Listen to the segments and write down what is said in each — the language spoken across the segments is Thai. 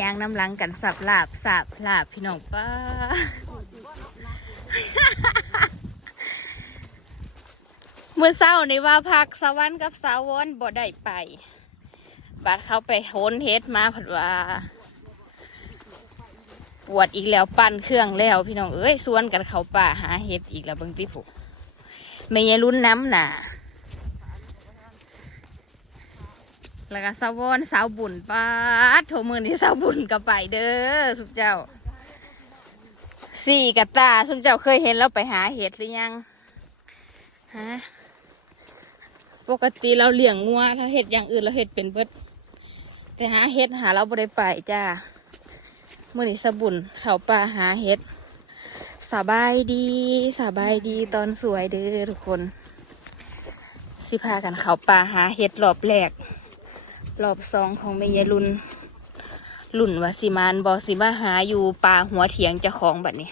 ยางน้ำลังกันสับลาบสับลาบพี่น้องป้าเมื่อเช้านี้ว่าพักสวรรค์กับสาวอนบ่ได้ไป บัดเขาไปโหนเฮ็ดมาผัดว่าปวดอีกแล้วปั่นเครื่องแล้วพี่น้องเอ้ยสวนกันเขาป่าหาเฮ็ดอีกแล้วเบิ่งที่ผูกไม่ยรุ่นน้ำหนา แล้วก็สาวอนสาวบุญป้าโทมือนี่สาวบุญก็ไปเด้อสุเจ้า สี่กับตาสุเจ้าเคยเห็นแล้วไปหาเห็ดหรือยังฮะปกติเราเลี้ยงงัวถ้าเห็ดอย่างอื่นเราเห็ดเป็นเบิดแต่หาเห็ดหาเราบ่ได้ไปจ้ามื่อนี้สบุญเขาป่าหาเห็ดสบายดีสบายดีตอนสวยเด้อทุกคน สิพากันเขาป่าหาเห็ดรอบแรก รอบสองของเมยรุนหลุ่นวาสิมานบอสิมาหาอยู่ป่าหัวเถียงจ้าของบัดนี้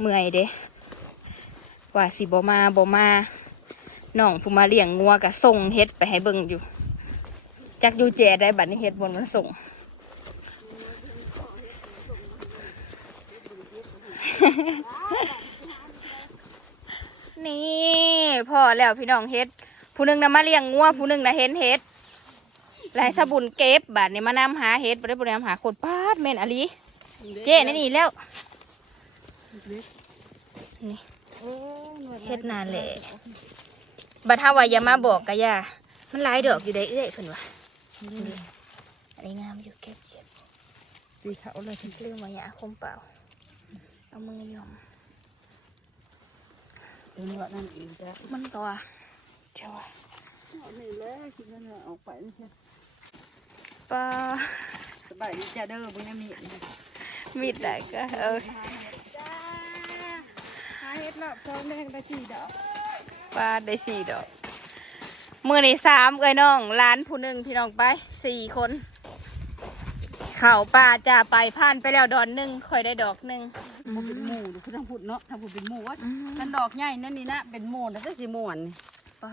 เมื่อยเด้ว่าสิบอมาบอมาน้องผู้มาเลี้ยงงัวกะส่งเห็ดไปให้เบิ่งอยู่ จักยู่แจได้บัดนี้เห็ดบนมันส่ง นี่ พอแล้วพี่น้องเฮ็ด ผู้หนึงนะมาเลี้ยงงัวผู้หนึงนะเห็นเฮ็ดหลายสบุนเก็บบาดนี้มานำหาเฮ็ดบ่ได้บ่ได้นำหาคนปาดแม่นอลีเจ๊นี่นี่แล้วนี่เฮ็ดนานแหละบัดถ้าว่าอย่ามาบอกกะย่ามันหลายดอกอยู่ได้เอ้อยเพิ่นว่าอันนี้งามอยู่เก็บเก็บตีเขาเลยลืมว่าอย่าคมเปล่าเอามือยอมเป็นว่านั่น เองจ้ะมันตัวเจ้าว่านี่แหละคิดว่าออกไปนี่ปลาสบายดีจ้าเด้อบุญมีมิดได้ก็เออจ้าหาเฮ็ดรอบสองแดงไปสี่ดอกปลาได้สี่ดอกมือในสามเอ้ยน้องร้านผู้หนึ่งพี่น้องไปสี่คน เข่าปลาจ่าไปผ่านไปแล้วดอนหนึ่งค่อยได้ดอกหนึ่งมันเป็นหมู่ดูคือทางพุดเนาะทางพุดเป็นหมู่ว่ากันดอกใหญ่นั่นนี่นะเป็นหมู่นะก็สิม่วน ปลา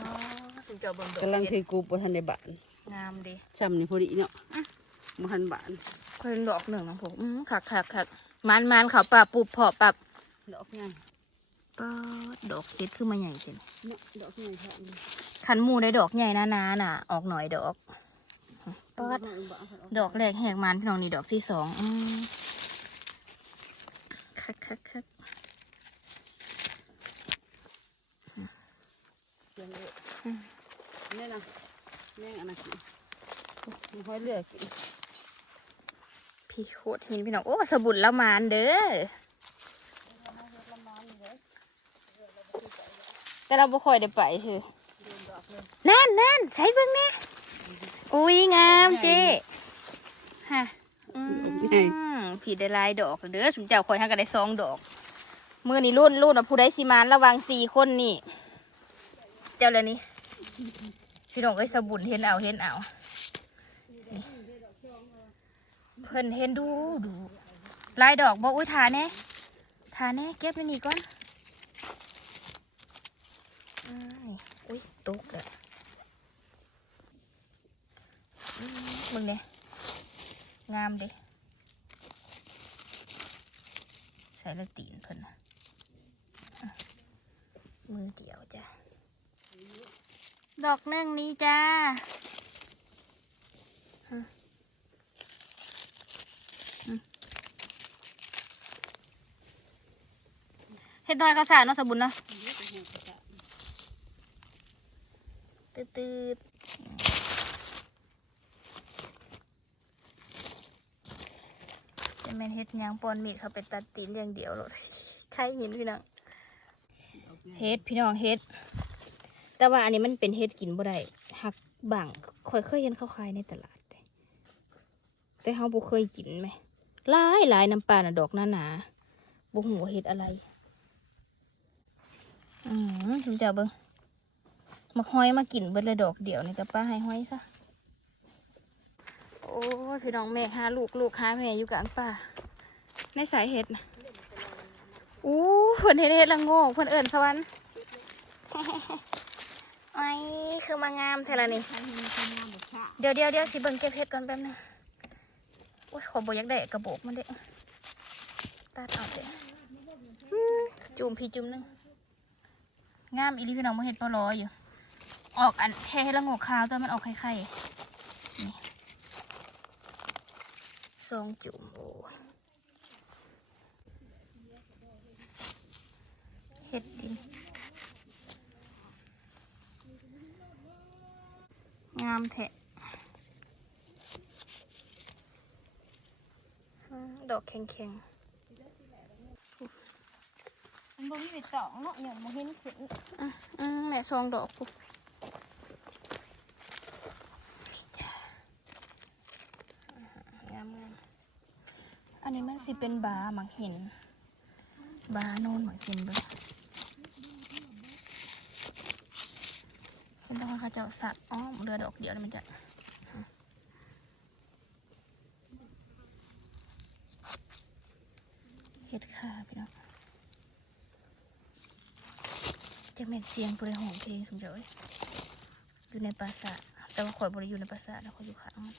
ถึงจะเบิ่งดอกกำลังคือกูบ่ทันได้บานงามดีซ้ำนี่พอดีเนาะบ่ทันบานค่อยดอกหนึ่งนะผมอืมขักขักขักมันมันเขาปลาปุบเพาะปับดอกใหญ่ปลาดอกเด็ดขึ้นมาใหญ่เช่นเนาะดอกใหญ่แท้นี่ขันหมูได้ดอกใหญ่นะนาน่ะ ออกหน่อยดอกปาดดอกแรกแหกมันพี่น้องนี่ดอกที่สองอืมคักคักคัก เสียงเลยนี่นะแม่งอันนั้นกินมี ห้อยเลือกกินพี่โคตรเห็นพี่น้อง โอ้ สบุนละมานเด้อแต่เราบ่ค่อยได้ไปคือนั่นนั่นใช้เบิ่งเนี่ยอุ้ยงามเจ๊ฮะอืมผีได้ลายดอกเด้อสมเจ้าคอยหักกันได้สองดอกมือนี่รุ่นรุ่นอะผู้ได้สิมานระวังสี่คนนี่ เจ้าเลยนี่พี่น้องก็สบุนเห็นเอาเห็นเอานี่ เพิ่นเห็นดูดูลายดอกบอกอุ้ยทาแน่ทาแน่เก็บในนี่ก่อนอุ้ยตกเลยอืมมึงเนี่ยงามดิใส่ละตีนเพิ่นมือเดียวจ้ะดอกหนึ่งนี้จ้าฮะอืม เห็ดทอยข้าวสารเนาะสบุนเนาะตืดตืดจะแม่นเฮ็ดหยางปอนมีดเขาไปตัดตีนอย่างเดียวหรอกใครเห็นพี่น้องเฮ็ดพี่น้องเฮ็ด แต่ว่าอันนี้มันเป็นเฮ็ดกินบ่ได้หักบังค่อยเคยเห็นเขาขายในตลาดเด้แต่เขาบ่เคยกินไหมหลายหลายน้ำปลาน่ะดอกหนาหนาๆบ่หูว่าเฮ็ดอะไร อืมเจ้าเบิ่งมาห้อยมากินเบิดเลยดอกเดี่ยวนี่กับป้าให้ห้อยซะ โอ้พี่น้องแม่หาลูกลูกหาแม่อยู่กลางป่า ในสายเห็ดนะอู้เพิ่นเฮ็ดเฮ็ดละโง่เพิ่นเอิ้นสวรรค์ไอ้คือมางามเท่าไรนี่ เดี๋ยวเดี๋ยวเดี๋ยวสิเบิ่งเก็บเห็ดก่อนแป๊บหนึงโอ้ยขอบอยากได้กระโบกมันเด้ตัดเอาเด้จุ่มพี่จุ่มหนึง งามอีลีพี่น้องมาเห็ดปลาลอยอยู่ ออกอันแค่ละงกขาวแต่มันออกไข่ๆนี่สองจุ่มโอ้เห็ดดินงามแทะดอกแข็ง มันบ่มีไปตองเนาะอย่างบ่เห็นขึ้นอืมอืมแม่ซองดอกกูงามงามอันนี้มันสิเป็นบาหมักหิน บาโนนหมักหินเด้วยคุณต้องให้เขาเจ้าสัตว์อ้อมเรือดอกเดียวเลยมันจะเห็ดขาพี่น้อง จะเป็นเสียงบริหองเพลงสมเจ้ยอยู่ในปราสาทแต่ว่าข่อยบริอยู่ในปราสาทแล้วข่อยอยู่ข้างมัน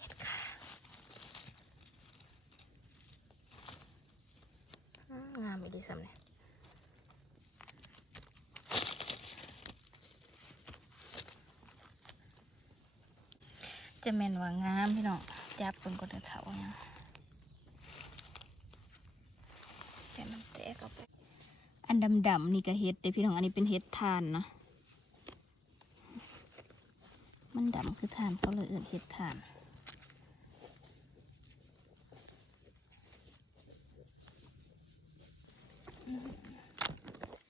เห็ดค่ะอืมงามอีดีซ้ำเนี่ยจะเมนว่างามพี่น้องจับเป็นกดเถาเนี่ยแต่มันแตกออกไป อั นดำๆนี่ก็เห็ดเด้พี่น้องอันนี้เป็นเห็ดทานนะ มันดำคือทานเขาเลยเอื่นเห็ดทาน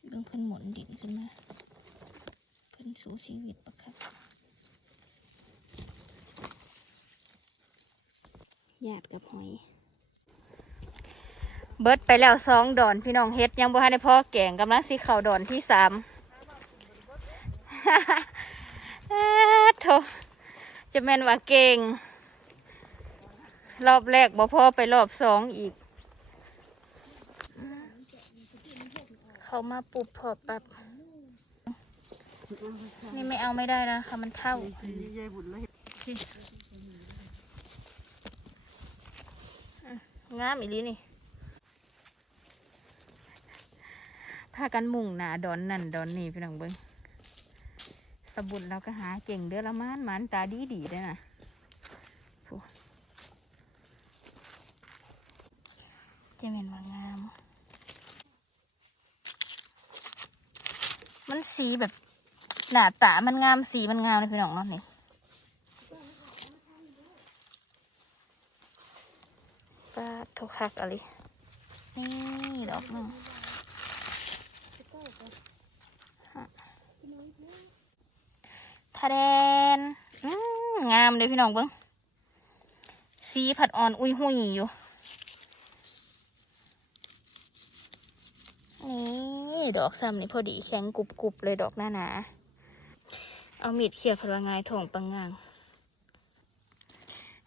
เรื่องเพิ่นหมุนดินขึ้นมาเพิ่นสู้ชีวิตปะครับญาติกับหอย เบิดไปแล้วสองดอนพี่น้องเฮ็ด ยังบ่ทันได้พ่อแก่งกำลังสิเข่าดอนที่สามโถจะแม่นว่าเก่ง รอบแรกบ่พ่อไปรอบสองอีก เขามาปุบพอปับนี่ไม่เอาไม่ได้นะค่ะมันเท่ายายบุญเลยงามอีลีนี่ พากันมุ่งหนาดอนนั่นดอนนี่พี่น้องเบิ้งสบุญเราก็หาเก่งเด้อละมานมันตาดีดีๆเด้นะเจะเป็นว่างาม มันสีแบบหนาตามันงามสีมันงามเลยพี่น้องเนาะนี่ปลาทุกคักอะไรนี่ดอกหนึง ทะแดนงามเลยพี่น้องเบิ้งสีผัดอ่อนอุ้ยหุยอยู่ นี่ ดอกซ้ำนี่พอดีแข็งกรุบกรุบๆเลยดอกหน้าหนาเอามีดเขี่ยผัดวางายถ่งปังงาง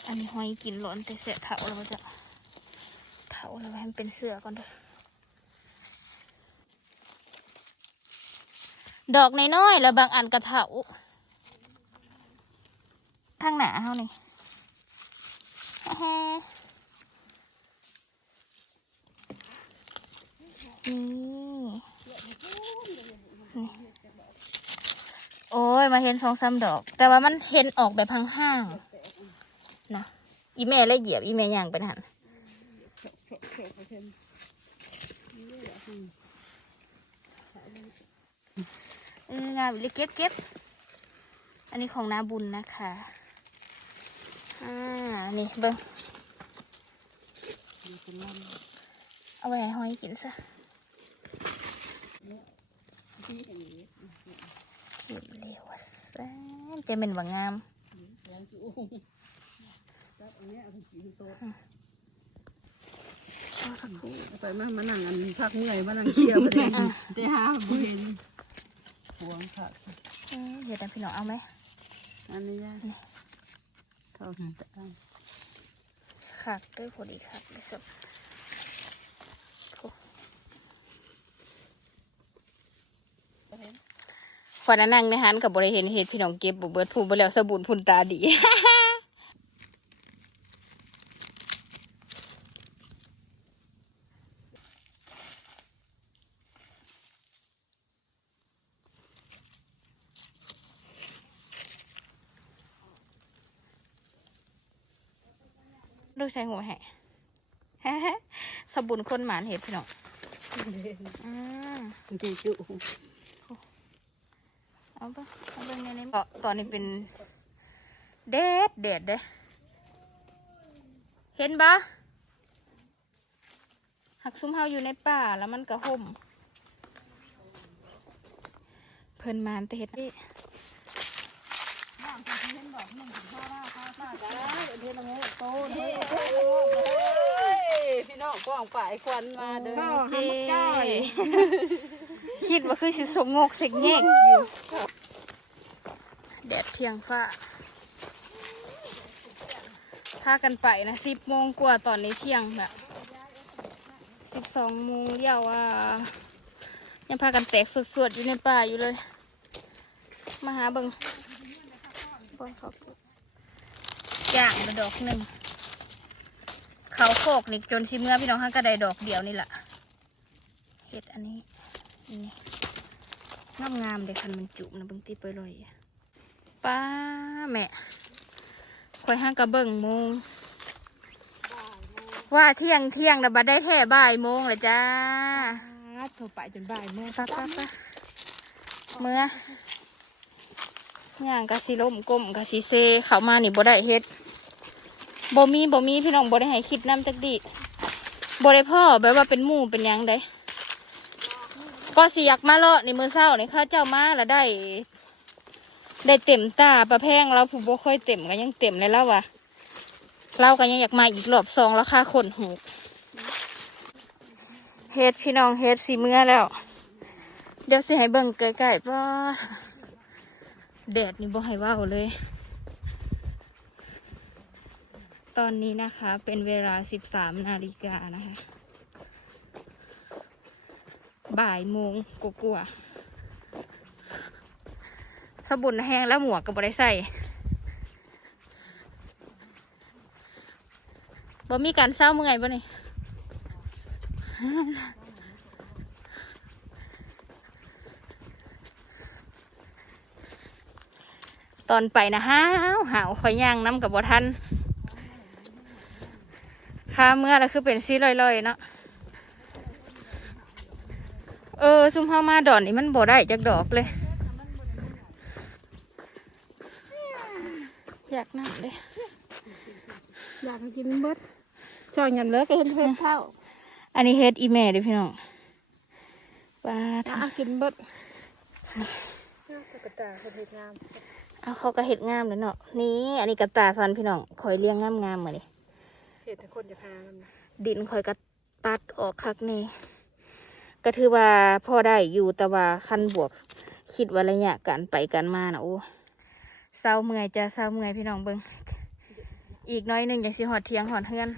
อันนี้หอยกินร้อนแต่เสียเถาแล้วจะเถาแล้วให้มันเป็นเสือก่อนด้อดอกน้อยๆแล้วบางอันกระเถา ทางหนาเฮานี่านี่นี่โอ้ย มาเห็นสองสามดอก แต่ว่ามันเห็นออกแบบห่างๆนะอีเมลเลยเหยียบอีเมลย่างไปหันเอองามเลยเก็บเก็บ อันนี้ของนาบุญนะคะ อ่า นี่เบิ้งเอาไว้ให้หอยกินซะกินเร็วซะจะเป็นว่างามเอาสักครู่ไปมามานั่งอันพักเมื่อยมานั่งเชียร์มาเลยไปหาบุเห็นหวงผักเอ้ยเดี๋ยวแต่พี่น้องเอาไหมอันนี้ยา เท่าตามขักด้วยพอดีขักด้วยสับโฝันนั่งในฮันกับบริเห็นเหตุพี่น้องเก็บบุเบิดพูบ่แล้วสบุนพุนตาดี ลูกชายหัวแห่สะบุนคนหมานเห็ดพี่น้องอืมจีจุเอาปะเอาไปในนี้ตอนตอนนี้เป็นเด็ดเด็ดเด้เห็นปะหักซุ้มเฮาอยู่ในป่าแล้วมันก็ห่มเพิ่นมานแต่เห็ดนี่ พี่น้องกว้างฝ่ายควันมาเด้อเจคิดว่าคือสิสงงกเสกแงกอยู่แดดเพียงฟ้าพากันไปนะสิบโมงกว่าตอนนี้เที่ยงแบบสิบสองโมงเรียวว่า ยังพากันแตกสวดๆอยู่ในป่าอยู่เลย มาหาเบิงเบิงเขา ย่างมาดอกหนึ่งเขาโคกนี่จนชิมเมื่อพี่น้องห้างกระไดดอกเดียวนี่แหละเห็ดอันนี้นี่งามงามๆเด็คันมันจุบนะเบิ่งตีไปลอยป้าแม่คอยห้างกระเบิ่งโมง ว่าเที่ยงเที่ยงแต่บัดได้แค่บ่ายโมงเลยจ้าโทรไปจนบ่ายเมื่อป้าป้าป้าเมื่อ ย่างกะสิล้มก้มกะสิเซเขามานี่บ่ได้เฮ็ดบ่มีบ่มีพี่น้องบ่ได้ให้คิดน้ำจักดีบ่ได้พ่อแบบว่าเป็นหมู่เป็นยังได้ก็สิอยากมาเลาะในมือเศร้านี่ข้าเจ้ามาแล้วได้ ได้เต็มตาประแพงเราผู้บ่ค่อยเต็มก็ยังเต็มเลยแล้ววะเราก็ยังอยากมาอีกรอบสองแล้วค่าคนหูเฮ็ดพี่น้องเฮ็ดสีเมื่อแล้ว เดี๋ยวสิให้เบิ่งใกล้ๆว่า แดดนี่บ่ให้ว้าเลย ตอนนี้นะคะ เป็นเวลา13นาฬิกานะคะ บ่ายโมงกว่าๆสบุนแห้งแล้วหมวกก็บ่ได้ใส่บ่มีการเศร้าเมื่อยบ่นี่ ตอนไปนะห้าวหาวคอยย่างน้ำกับบ่ทันค่าเมื่อแล้วคือเป็นซีลอยๆเนาะเออ ซุ่มเข้ามาดอนนี่มันบ่ได้จากดอกเลย อยากนั่งเลยอยากกินเบิดช่องยันเลิกก็เห็นเพชรเท่า อันนี้เฮ็ดอีแม่เด้อพี่น้องปลาอยากกินเบิดกระตาคนเห็ดงาม เอาเขาก็เฮ็ดงามเลยเนาะ นี่ อันนี้กระตาซันพี่น้องคอยเลี้ยงงามๆมาดิเห็ดคนจะพามันดินคอยกระตัดออกคักนี่ก็ถือว่าพอได้อยู่แต่ว่าคันบวก คิดว่าระยะการไปกันมานะโอ้เศร้าเมื่อยจะเศร้าเมื่อยพี่น้องเบิงอีกน้อยหนึ่งอย่างสิหอดเทียงหอดเฮือน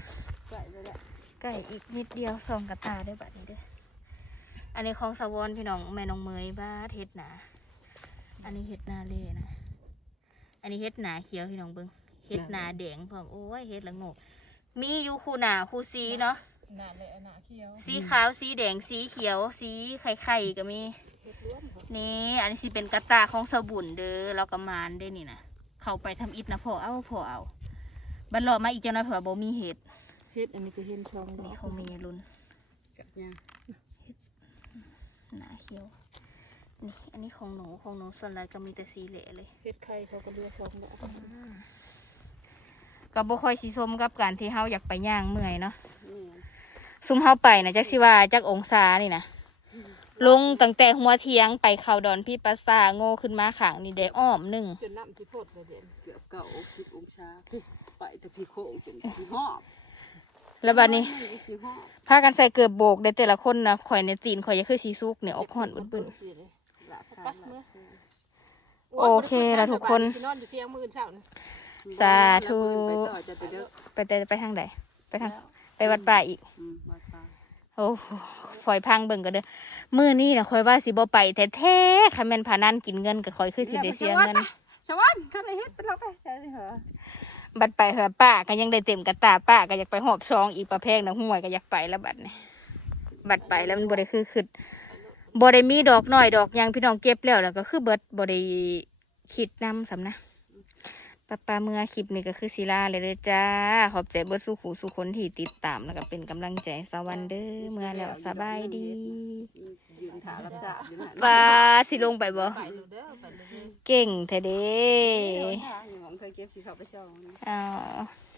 ใส่เลยแหละใกล้อีกนิดเดียวสองกระตาได้บัดนี้เด้ออันนี้ของสาวรพี่น้องแม่น้องเมยบ้าเฮ็ดหนา อันนี้เฮ็ดหนาเล่นะ อันนี้เฮ็ดหนาเขียวพี่น้องเบิงเฮ็ดหนาแดงพร้อมโอ้ยเฮ็ดละโงกมีอยู่คู่หนาคู่สีเนาะหนาเลยหนาเขียวสีขาวสีแดงสีเขียว สีไข่ไข่ก็มีเห็ดล้วนนี่อันนี้สิเป็นกระตาของสบุนเด้อเรากำมานได้นี่นะเข้าไปทำอิฐนะพอเอาพอเอาบันรอมาอีกจังน้อยเผื่อบ่มีเห็ดเห็ดอันนี้ก็เห็นช่องนี่เขามีรุนกับเนี่ยหนาเขียว นี่ อันนี้ของหนูของหนูส่วนใหญ่ก็มีแต่สีเหละเลยเห็ดไข่เขาก็เลือช่องแบบก็บ่ค่อยสีส้มกับการที่เฮาอยากไปย่างเมื่อยเนาะนี่ซุมเฮาไปนะจักสิว่าจักองศานี่นะลงตั้งแต่หัวเทียงไปเขาดอนพี่ปัสสาโง่ขึ้นมาขางนี่ได้อ้อมหนึ่งจนน้ำที่โพดกระเด็นเกือบเก้าสิบองศาไปแต่พี่โค้งเป็นสีหอบแล้วบัดนี้สีหอบพากันใส่เกือบโบกได้แต่ละคนนะข่อยในตีนข่อยจะคือสีซุกเนี่ยออกห่อนบึ้น ปักเมื่อโอเคแล้วทุกคนนอนอยู่เที่ยงมื้อเช้านะสาธุ ไปต่อจะไปเด้อๆไปแต่ไปทางใดไปทางไปวัดป่าอีก อืมวัดป่าโโอ้โหฝอยพังเบิ่งก็เด้อมื้อนี้น่ะข่อยว่าสิบ่ไปแท้ๆคันแม่นพานันกินเงินก็ข่อยคือสิได้เสียเงินชวันท่านไอ้เฮ็ดเป็นเราไปใช่เหรอบัดไปเหอะป้าก็ยังได้เต็มกระตาป้าก็อยากไปหอบซองอีกประเภทนะห่วยก็อยากไปแล้วบัดนี่บัดไปแล้วมันบ่ได้คือคือ บ่ได้มีดอกน้อยดอกหยังพี่น้องเก็บแล้วแล้วก็คือเบิดบ่ได้คิดนํสำนะป้าป้าเมื่อคลิปนี้ก็คือศิลาเลยเด้อจ้า ขอบใจเบิดสู่หูสู่คนที่ติดตามแล้วก็เป็นกำลังใจสวัสดีเด้อเมื่อแล้วสบายดียืนขารับทราบอยู่นะป้าสิลงไปบ่ไปดูเด้อไปดูเด้อเก่งแท้เด้อยู่หมองเคยเก็บสีขาวไปช่อง อ้าว